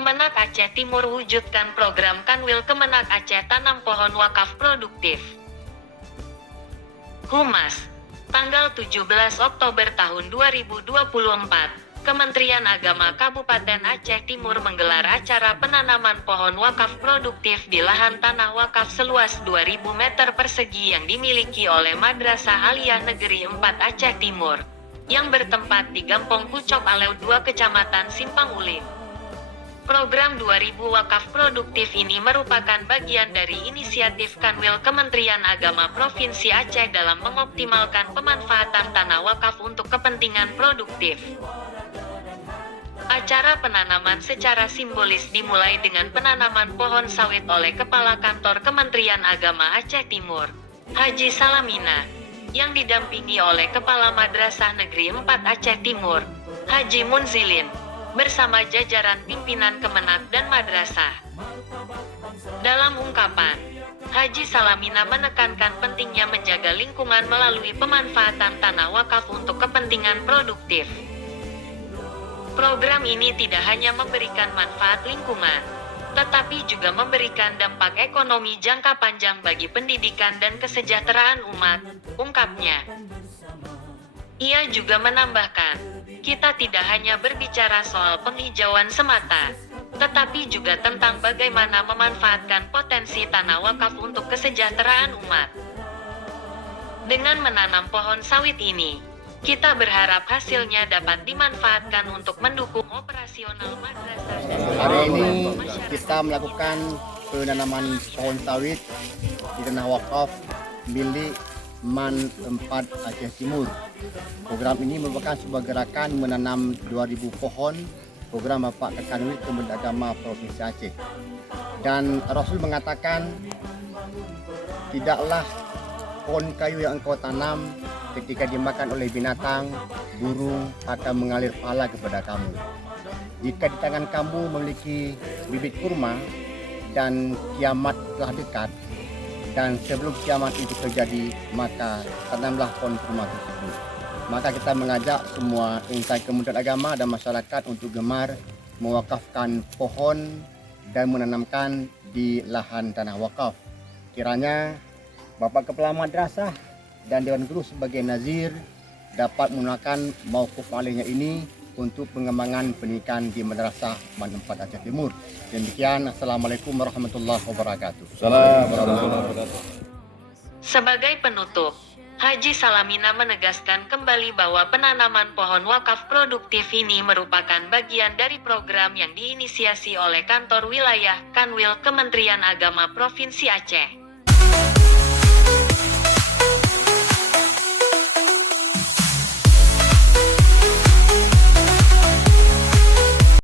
Kemenak Aceh Timur wujudkan program Kanwil Kemenak Aceh tanam pohon wakaf produktif. Humas, tanggal 17 Oktober tahun 2024, Kementerian Agama Kabupaten Aceh Timur menggelar acara penanaman pohon wakaf produktif di lahan tanah wakaf seluas 2000 meter persegi yang dimiliki oleh Madrasah Aliyah Negeri 4 Aceh Timur, yang bertempat di Gampong Kucok Aleu 2 Kecamatan Simpang Ulim. Program 2000 wakaf produktif ini merupakan bagian dari inisiatif Kanwil Kementerian Agama Provinsi Aceh dalam mengoptimalkan pemanfaatan tanah wakaf untuk kepentingan produktif. Acara penanaman secara simbolis dimulai dengan penanaman pohon sawit oleh Kepala Kantor Kementerian Agama Aceh Timur, Haji Salamina, yang didampingi oleh Kepala Madrasah Negeri 4 Aceh Timur, Haji Munzilin, bersama jajaran pimpinan Kemenak dan Madrasah. Dalam ungkapan, Haji Salamina menekankan pentingnya menjaga lingkungan melalui pemanfaatan tanah wakaf untuk kepentingan produktif. Program ini tidak hanya memberikan manfaat lingkungan, tetapi juga memberikan dampak ekonomi jangka panjang bagi pendidikan dan kesejahteraan umat, ungkapnya. Ia juga menambahkan, kita tidak hanya berbicara soal penghijauan semata, tetapi juga tentang bagaimana memanfaatkan potensi tanah wakaf untuk kesejahteraan umat. Dengan menanam pohon sawit ini, kita berharap hasilnya dapat dimanfaatkan untuk mendukung operasional madrasah. Hari ini kita melakukan penanaman pohon sawit di tanah wakaf milik MAN 4 Aceh Timur. Program ini merupakan sebuah gerakan menanam 2000 pohon, program Bapak Kanwil Kementerian Agama Provinsi Aceh. Dan Rasul mengatakan, tidaklah pohon kayu yang engkau tanam ketika dimakan oleh binatang, burung akan mengalir pahala kepada kamu. Jika di tangan kamu memiliki bibit kurma dan kiamat telah dekat, dan sebelum kiamat itu terjadi, maka tanamlah pohon kurma tersebut. Maka kita mengajak semua insan Kementerian Agama dan masyarakat untuk gemar mewakafkan pohon dan menanamkan di lahan tanah wakaf. Kiranya Bapak Kepala Madrasah dan Dewan Guru sebagai nazir dapat menggunakan mauquf alihnya ini untuk pengembangan pendidikan di Madrasah MAN 4 Aceh Timur. Demikian, Assalamualaikum warahmatullahi wabarakatuh. Sebagai penutup, Haji Salamina menegaskan kembali bahwa penanaman pohon wakaf produktif ini merupakan bagian dari program yang diinisiasi oleh Kantor Wilayah Kanwil Kementerian Agama Provinsi Aceh.